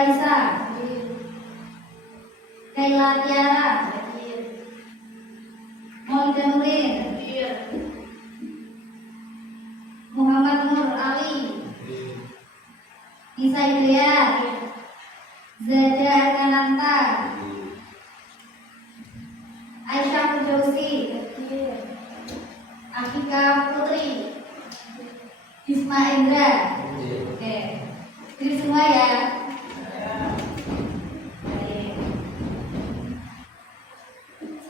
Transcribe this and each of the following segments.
Raisa, Kayla Tiara, Maulida Nurin, Muhammad Nur Ali, Nisa Hidayat, Zada Kananta, Aisyah Fujausi, Akika Putri, Isma Indra. Oke, jadi semua ya.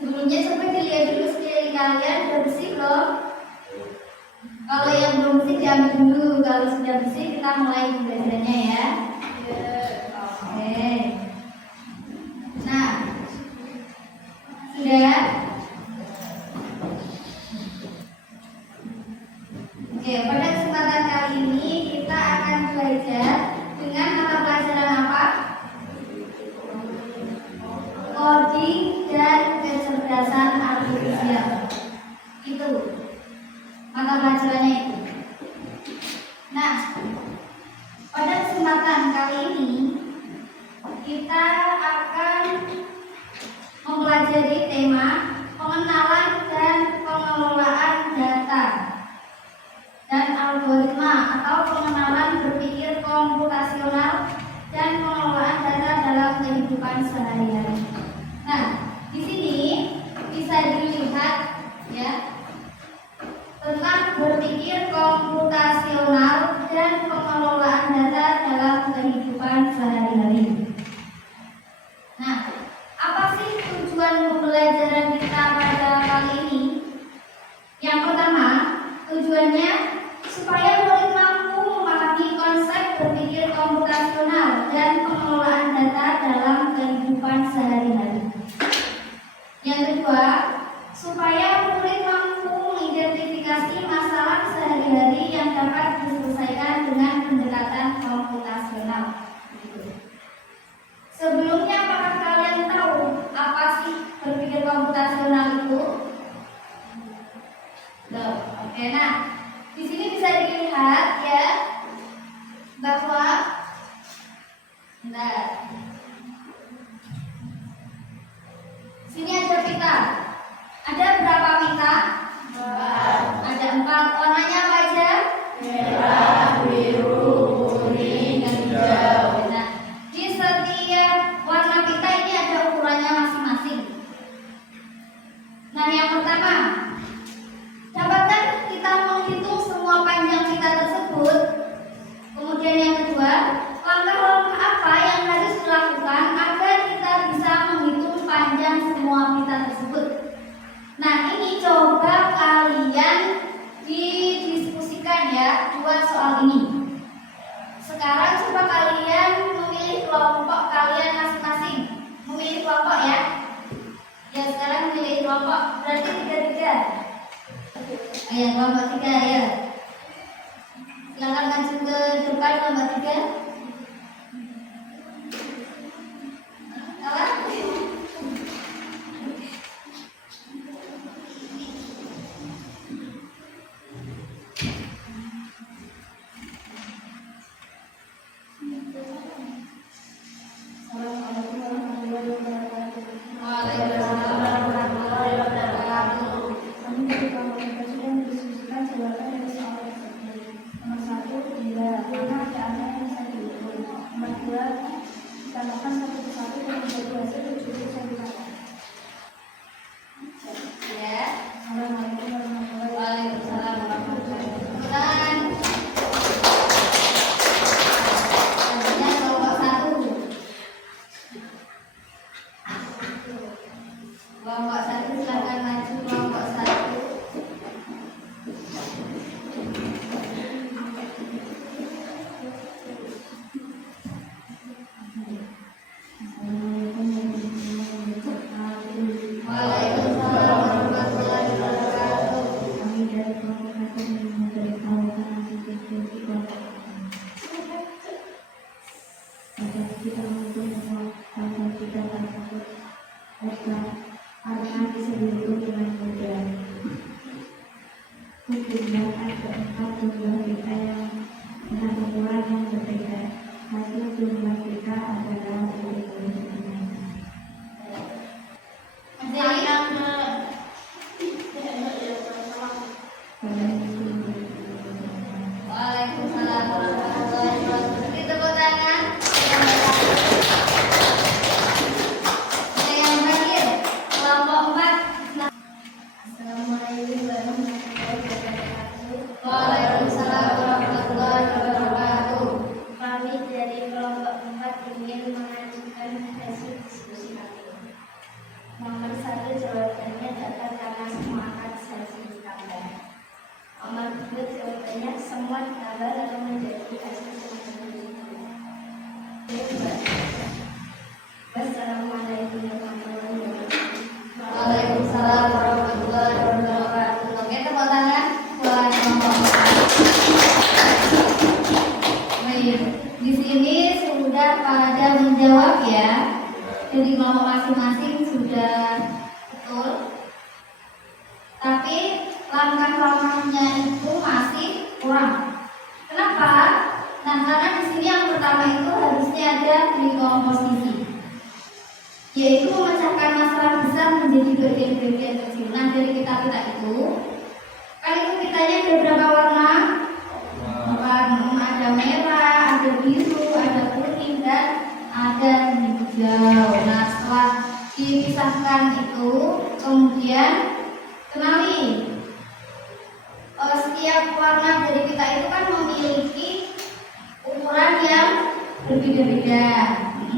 Sebelumnya coba dilihat dulu sekeliling kalian udah bersih belum? Kalau yang belum bersih diambil dulu. Kalau sudah bersih kita mulai pembelajarannya ya. Oke. Nah, sudah. Oke, pada kesempatan kali ini kita akan belajar dengan mata pelajaran apa? Coding dan kecerdasan artifisial. Itu mata pelajarannya itu. Nah, pada kesempatan kali ini kita akan mempelajari tema pengenalan dan pengelolaan data dan algoritma atau pengenalan berpikir komputasional dan pengelolaan data dalam kehidupan sehari-hari. Nah, di sini bisa dilihat ya tentang berpikir komputasional dan pengelolaan data dalam kehidupan sehari-hari. Nah, apa sih tujuan pembelajaran kita pada kali ini? Yang pertama, tujuannya supaya murid mampu memahami konsep berpikir komputasional dan pengelolaan data dalam kehidupan sehari-hari. Yang kedua, supaya murid mampu mengidentifikasi masalah sehari-hari yang dapat diselesaikan dengan pendekatan komputasional. Sebelumnya, apakah kalian tahu apa sih berpikir komputasional itu? Oke, nah di sini bisa dilihat ya bahwa sini ada pita. Ada berapa pita? 4. Ada 4. Warnanya apa aja? Merah, biru, kuning, dan hijau. Nah, di setiap warna pita ini ada ukurannya masing-masing. Nah, yang pertama, dapatkah kita menghitung semua panjang pita tersebut? Kemudian yang kedua, langkah-langkah apa yang harus dilakukan agar kita bisa menghitung panjang semua pita tersebut? Nah, ini coba kalian didiskusikan ya dua soal ini. Sekarang coba kalian memilih kelompok kalian masing-masing. Memilih kelompok ya. Ya, sekarang memilih kelompok. Berarti 3-3. Ayo, kelompok 3 ya. Silakan maju ke depan kelompok 3. Kalah? Kelompok 1 silakan maju. Kelompok 1. Jumlah ada 4 jumlah kita yang dengan ukuran yang berbeda. Hasil jumlah kita ada dan hasil diskusi kami. Nomor 1 jawabannya dapat karena semua akan sesi ditambah. Nomor 2 jawabannya semua ditambah lalu menjadi hasil sesi. Wassalamualaikum warahmatullahi wabarakatuh. Waalaikumsalam warahmatullahi wabarakatuh. Oke, tepuk tangan buat kelompok. Baik, di sini sudah pada menjawab ya. Jadi kelompok masing-masing sudah betul. Tapi langkah-langkahnya itu masih kurang. Kenapa? Nah, karena di sini yang pertama itu harusnya ada dekomposisi, yaitu memecahkan masalah besar menjadi bagian-bagian kecil. Nah, dari pita-pita itu, kan itu pitanya ada berapa warna? Ada merah, ada biru, ada kuning, dan ada hijau. Nah, setelah dipisahkan itu, kemudian kenali setiap warna dari pita itu kan memiliki ukuran yang berbeda-beda.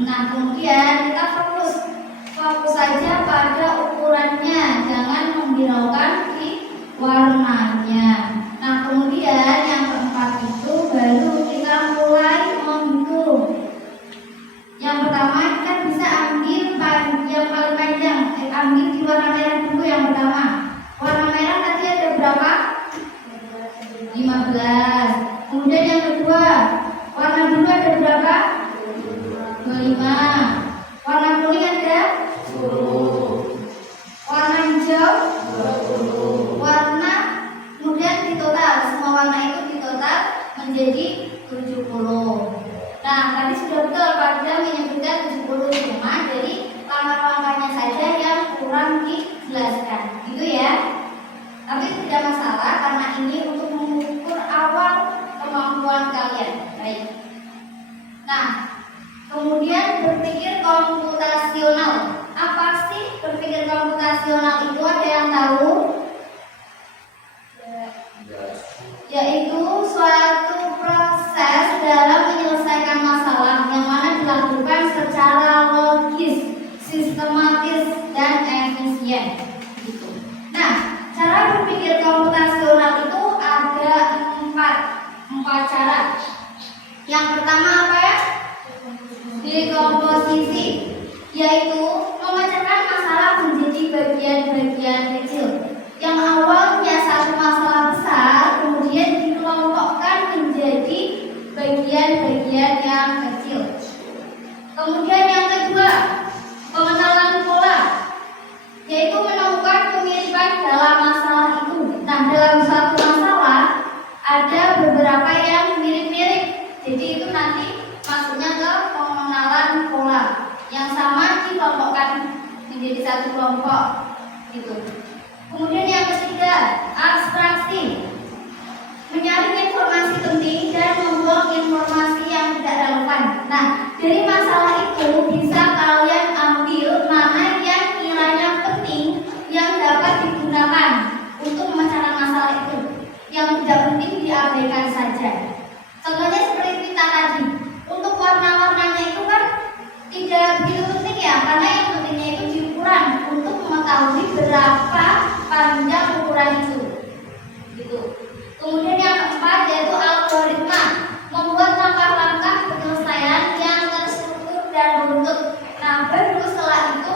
Nah, kemudian kita fokus saja pada ukurannya, jangan menghiraukan di warnanya. Nah, kemudian yang keempat itu baru kita mulai menghitung. Yang pertama kita bisa ambil yang paling panjang, ambil di warna merah dulu yang pertama. Warna merah tadi ada berapa? 15. Kemudian yang kedua, warna biru ada berapa? 25. Warna kuning ada 10. Warna hijau 20. Warna, kemudian di total semua warna itu di total menjadi 70. Nah, tadi sudah betul pada menyebutkan 70, cuma jadi langkah-langkahnya saja yang kurang dijelaskan, gitu ya. Tapi tidak masalah karena ini untuk mengukur awal kemampuan kalian. Baik. Nah, kemudian berpikir komputasional. Apa sih berpikir komputasional itu? Ada yang tahu? Yaitu suatu proses dalam menyelesaikan masalah yang mana dilakukan secara logis, sistematis, dan efisien. Gitu. Nah, cara berpikir komputasional itu ada empat cara. Yang pertama apa ya? Dekomposisi, yaitu memecahkan masalah menjadi bagian-bagian kecil. Yang awalnya satu masalah besar, kemudian dikelompokkan menjadi bagian-bagian yang kecil. Kemudian yang kedua, pengenalan pola, yaitu menemukan kemiripan dalam masalah itu. Nah, dalam satu masalah ada beberapa yang mirip-mirip. Jadi itu nanti masuknya ke pengenalan pola yang sama dikelompokkan menjadi satu kelompok gitu. Kemudian yang ketiga, abstraksi, menyaring informasi penting dan membuang informasi yang tidak relevan. Nah, dari masalah itu bisa kalian ambil mana yang kiranya penting yang dapat digunakan untuk memecahkan masalah itu. Yang tidak penting diabaikan saja. Contohnya seperti kita tadi, untuk warna-warnanya itu kan tidak begitu penting ya, karena yang pentingnya itu di ukuran untuk mengetahui berapa panjang ukuran itu. Gitu. Kemudian yang keempat yaitu algoritma, membuat langkah-langkah penyelesaian yang terstruktur dan beruntut. Nah, baru setelah itu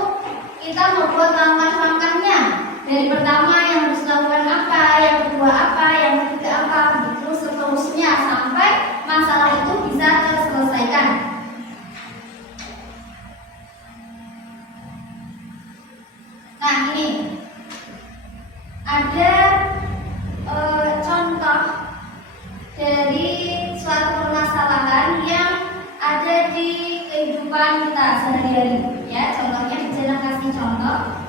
kita membuat langkah-langkahnya. Dari pertama yang harus dilakukan apa, yang kedua apa, yang ketiga apa, begitu seterusnya sampai masalah itu bisa terselesaikan. Nah, ini ada contoh dari suatu permasalahan yang ada di kehidupan kita sehari-hari. Ya, contohnya bisa kasih contoh.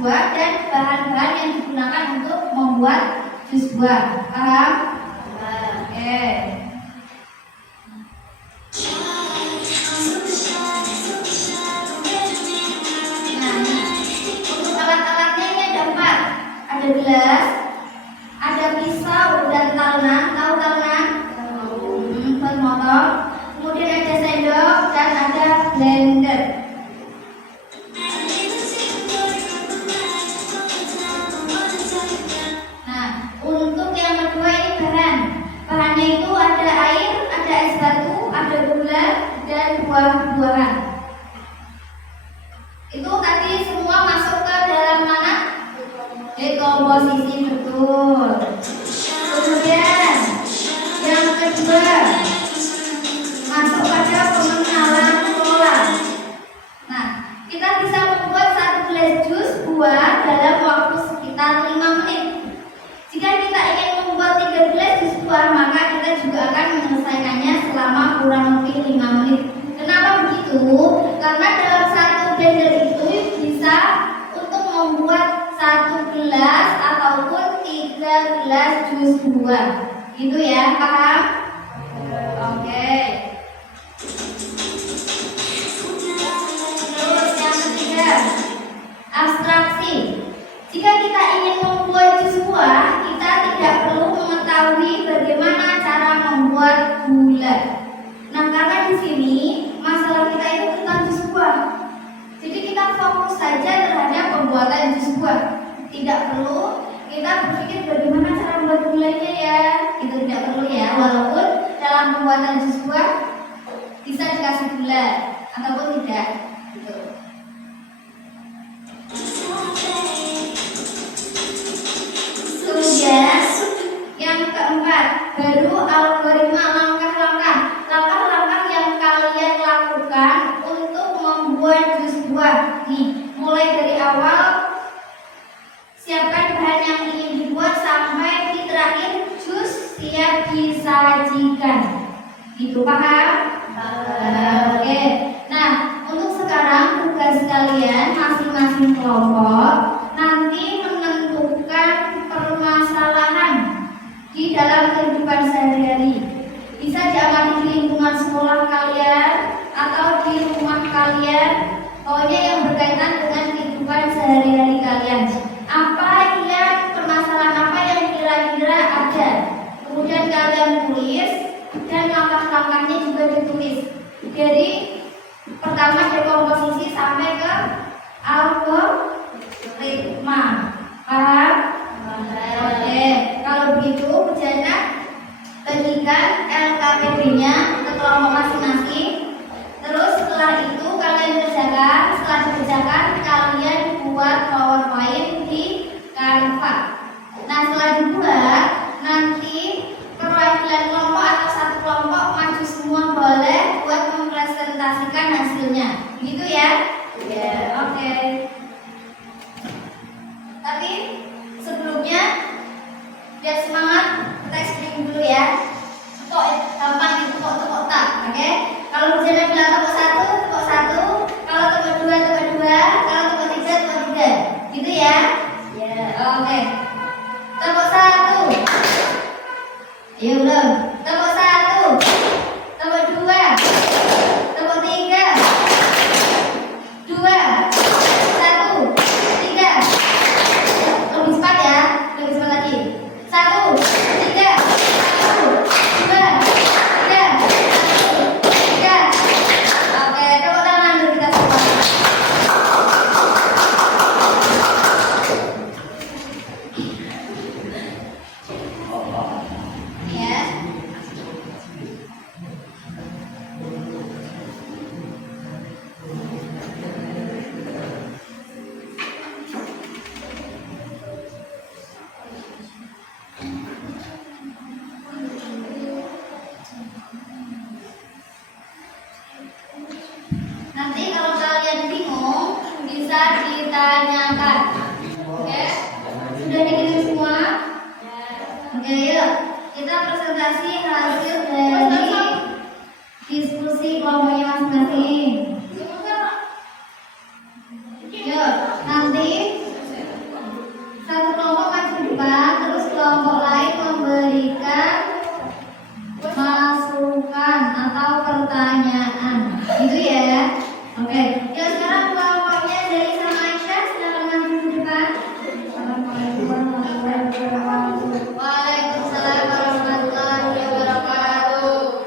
buah dan bahan-bahan yang digunakan untuk membuat jus buah. Paham? Oke. Untuk alat-alatnya ini ada 4. Ada gelas, ada pisau dan talenan. Tahu talenan? Buat motong. Kemudian ada sendok dan ada blender. Nah, untuk yang kedua ini bahan. Bahannya itu ada air, ada es batu, ada gula dan buah-buahan. Itu tadi semua masuk ke dalam mana? Dekomposisi, betul. Kemudian yang kedua masuk pada pengenalan pola. Nah, kita bisa membuat 1 gelas jus buah dalam waktu sekitar 5 menit. Jika kita ingin membuat 3 gelas jus buah, maka kita juga akan menyelesaikannya selama kurang lebih 5 menit. Kenapa begitu? Karena dalam 1 blender itu bisa untuk membuat 1 gelas ataupun 3 gelas jus buah. Gitu ya, paham? Oke. Terus yang ketiga, abstraksi. Jika kita ingin membuat jus buah, kita tidak perlu mengetahui bagaimana cara membuat gula. Nah, karena di sini masalah kita itu tentang jus buah. Jadi kita fokus saja terhadap pembuatan jus buah. Tidak perlu kita berpikir bagaimana cara membuat gulanya ya. Itu tidak perlu ya, walaupun dalam pembuatan jus buah bisa dikasih gula ataupun tidak. Gitu. Kemudian yang keempat, baru algoritma langkah-langkah. Langkah-langkah yang kalian lakukan untuk membuat jus buah. Nih, mulai dari awal siapkan bahan yang ingin dibuat sampai di terakhir jus siap disajikan. Itu paham? Oke. Nah, untuk sekarang tugas kalian masing-masing kelompok nanti menentukan permasalahan di dalam kehidupan sehari-hari. Bisa diamati di lingkungan sekolah kalian atau di rumah kalian. Pokoknya yang berkaitan dengan kehidupan sehari-hari kalian. Apa yang permasalahan apa yang kira-kira ada. Kemudian kalian tulis dan langkah-langkahnya juga ditulis. Jadi pertama dekomposisi sampai ke algoritma. Paham? Oke. Kalau begitu berjalan bagikan LKPD-nya ke kelompok masing-masing. Terus setelah itu kalian kerjakan. Setelah dikerjakan kalian buat PowerPoint di Canva. Nah, setelah dibuat nanti perwakilan kelompok atau satu kelompok maju semua boleh buat mempresentasikan hasilnya. Gitu ya? Ya, oke. Tapi sebelumnya biar semangat kita explain dulu ya. Tepuk gampang ditepuk-tepuk tak, oke? Kalau berjalan bilang tepuk 1, tepuk 1. Kalau tepuk 2, tepuk 2. Kalau tepuk 3, tepuk 3. Gitu ya? Ya, oke. Tepuk 1. Ya belum. Tepuk 1. Tepuk 2. Tepuk 3. 2. 1. 3. Lebih cepat ya. Lebih cepat lagi. 1. 3. 1. 2. 3. 1. 3. Oke, tepuk tangan dulu kita semua. Ya. Nanti kalau kalian bingung bisa ditanyakan. Oke? Sudah dikirim semua? Oke, yuk. Kita presentasi hasil dari diskusi kelompoknya masing-masing. Yuk, nanti Ya sekarang kelompoknya dari sama Aisyah silakan maju ke depan. Waalaikumsalam warahmatullahi wabarakatuh.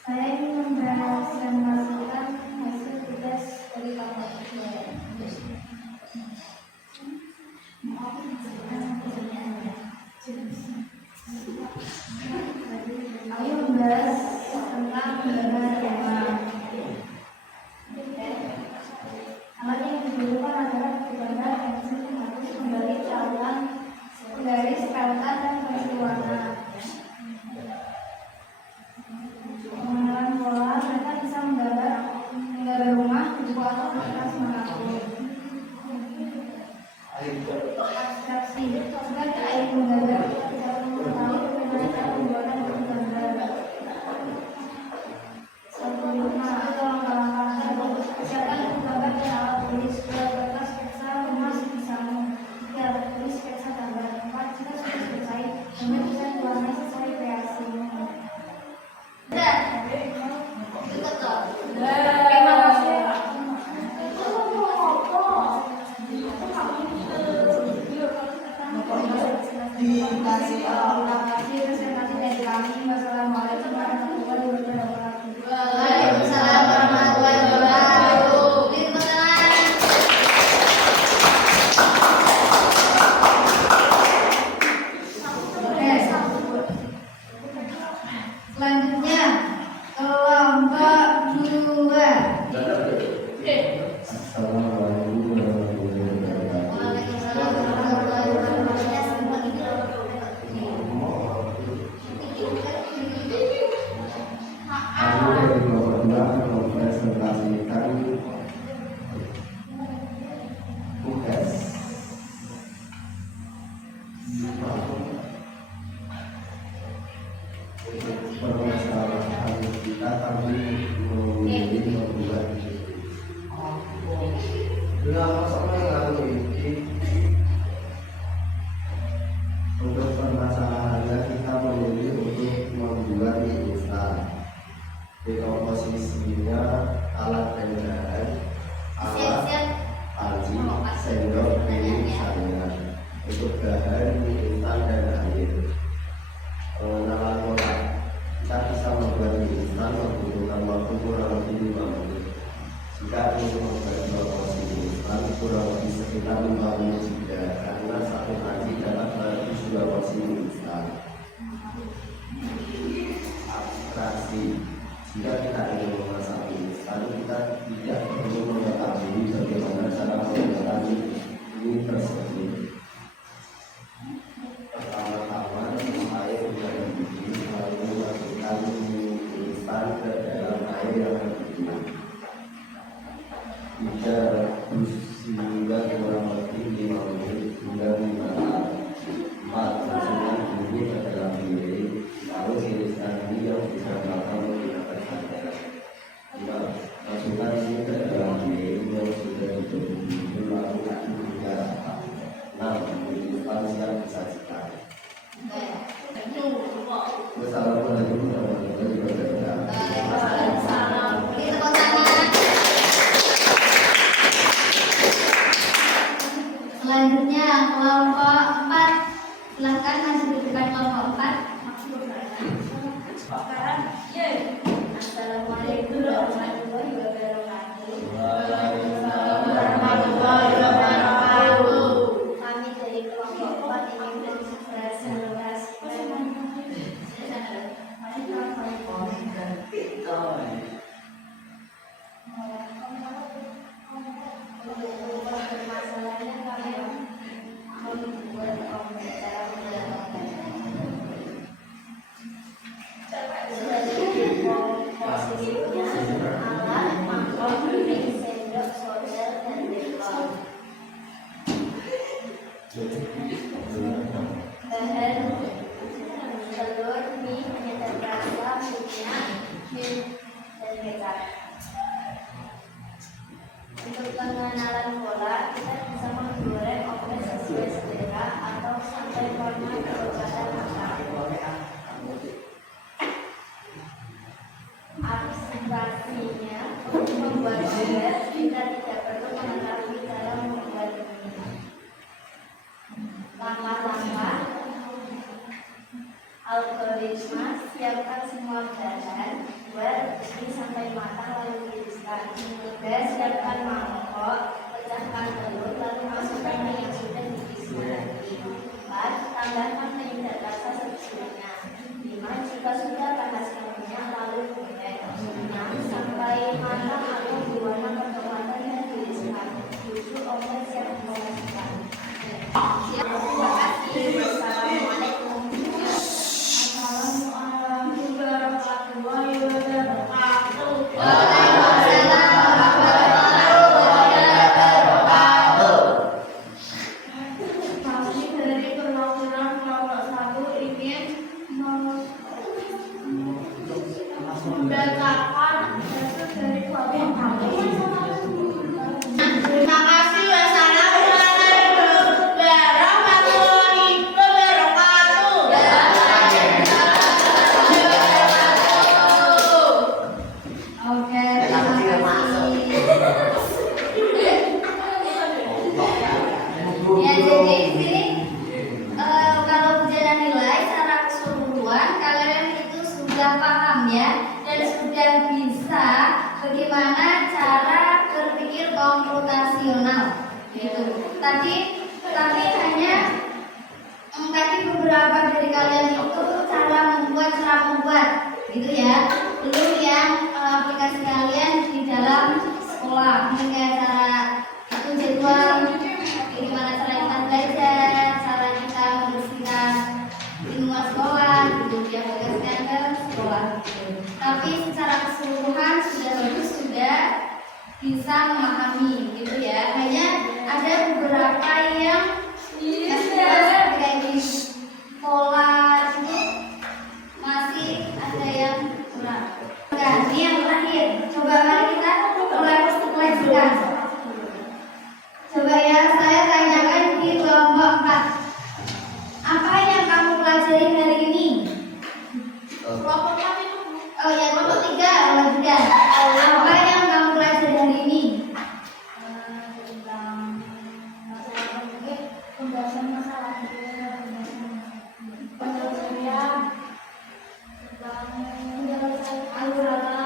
Saya ingin mempresentasikan hasil tugas dari kelompok ini. Ayo membahas tentang gambar tema. Alat yang dibutuhkan adalah gambar pensil harus kembali cairan garis peltan dan pensil warna. Mengenal pola, mereka bisa menggambar rumah, buku atau kertas manapun. Abstraksi, sebagai air menggambar tidak mengetahui bagaimana cara pembuatan gambar. Sebelumnya atau langkah-langkah persiapkan gambar dan alat tulis, kertas, sketsa, rumah sebisanya. 3. Tulis sketsa gambar. 4. Jika sudah selesai, gambar bisa diwarnai sesuai kreasimu. Sudah. Cukup toh. Terima kasih. Dikasih presentasi dari kami. Wassalamualaikum warahmatullahi wabarakatuh. Waalaikumsalam warahmatullahi wabarakatuh. Tepuk tangan. Selanjutnya kelompok 2. Assalamualaikum warahmatullahi wabarakatuh. Waalaikumsalam warahmatullahi wabarakatuh. Aku dari kelompok 2 mempresentasikan tugas permasalahan kita kami memilih membuat untuk permasalahannya kita memilih untuk membuat mie instan. Di komposisinya alat penggunaan, alat panci, sendok, piring, saringan. Untuk bahan mie instan dan air. Pengenalan pola, kita bisa membuat mie instan membutuhkan waktu kurang lebih 5 menit. Jika ingin membuat proporsi mie instan kurang lebih sekitar 5 menit juga, karena satu panci dapat merebus 2 porsi mie instan. Abstraksi, jika kita ingin memasak mie instan, kita tidak perlu mengetahui bagaimana cara membuat mie tersebut. Pertama-tama, air yang mendidih, lalu masukkan mie instan ke dalam air yang mendidih. Jika rebus hingga kurang lebih 5 menit hingga 5 menit. 4. Masukkan bumbu ke dalam piring, lalu tiriskan mie yang bisa matang menggunakan santan. 5. Masukkan mie ke dalam piring yang sudah ditutup bumbu, lalu aduk hingga rata. 6. Mie instan siap disajikan. Wassalamualaikum warahmatullahi wabarakatuh. Waalaikumsalam. Beri tepuk tangan. Selanjutnya kelompok 4. Silakan maju di depan kelompok 4. Assalamualaikum warahmatullahi wabarakatuh. Waalaikumsalam Warahmatullahi wabarakatuh. Kami dari kelompok 4 ingin bermasalahnya kami membuat cara menjalankan. Posisinya alat, mangkok, piring, sendok, solder, dan dekor. Bahan telur, mie, penyedap rasa, minyak, dan kecap. Untuk pengenalan pola, kita bisa menggoreng omelet sesuai selera atau sampai warna kelembapan matang. Api aplikasinya untuk membuat web, kita tidak perlu mengetahui cara membuat ini. Langkah-langkah algoritma: siapkan semua bahan, buat ini sampai matang lalu tiriskan. Kemudian siapkan mangkok, pecahkan telur lalu masukkan mie yang sudah diisi nanti. 4. Tambahkan penyedap rasa secukupnya. 5. Jika sudah panaskan minyak lalu goreng. 6. Sampai matang atau berwarna kecoklatan dan tiriskan. 7. Omelet siap dimasukkan. Terima kasih. Wassalamualaikum. Assalamualaikum warahmatullahi wabarakatuh. Waalaikumsalam warahmatullahi wabarakatuh. Kami dari perwakilan kelompok 1 ingin membacakan hasil dari kelompok kami. Terima kasih. Wassalamualaikum warahmatullahi wabarakatuh. Oke, terima kasih. Ya, jadi di sini kalau ujian nilai secara keseluruhan kalian itu sudah paham ya dan sudah bisa bagaimana cara berpikir komputasional gitu. Tadi hanya tadi beberapa dari kalian itu cara membuat gitu ya. Belum yang aplikasi kalian di dalam sekolah, kayak cara itu jadwal, gimana cara kita belajar, cara kita membersihkan lingkungan sekolah, gitu ya, aplikasikan ke sekolah gitu. Tapi secara keseluruhan sudah bisa memahami gitu ya. Hanya ada beberapa yang kayak di pola itu masih ada yang kurang. Nah, ini yang terakhir. Coba mari kita mulai refleksikan. Coba ya, saya tanyakan di kelompok 4. Apa yang kamu pelajari hari ini? Kelompok 4 itu? Oh ya, kelompok 3. Juga. Apa yang kamu pelajari hari ini? Tentang masalah pembahasan masalah penyelesaian tentang penyelesaian alur apa?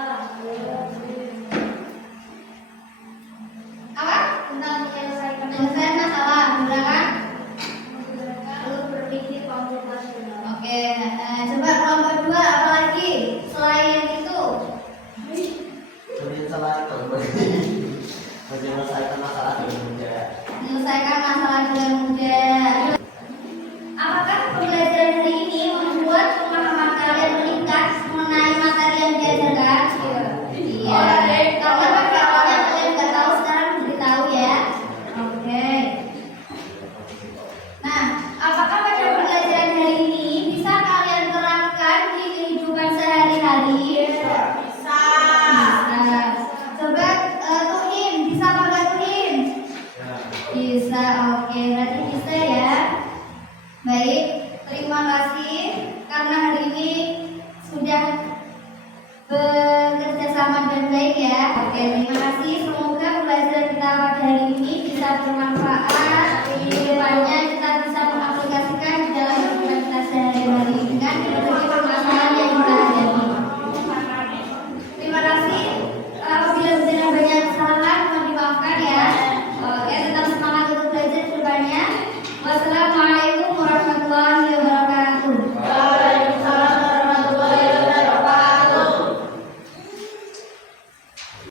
Tentang penyelesaian masalah menggunakan lalu berpikir komputasional. Oke, coba kelompok 2 apa lagi selain itu? Menyelesaikan masalah dengan mudah. Menyelesaikan masalah dengan mudah. Apakah pembelajaran hari ini membuat pemahaman kalian meningkat mengenai materi yang diajarkan? Iya. Karena pada awalnya kalian nggak tahu, sekarang jadi tahu ya. Oke. Nah, apakah pada pembelajaran hari ini bisa kalian terapkan di kehidupan sehari-hari? Bisa. Coba Tuhim, bisa apa nggak Tuhim? Bisa. Oke, berarti bisa ya. Baik, terima kasih karena hari ini sudah bekerja sama dan baik ya. Oke, terima kasih. Semoga pembelajaran kita pada hari ini bisa bermanfaat di kedepannya.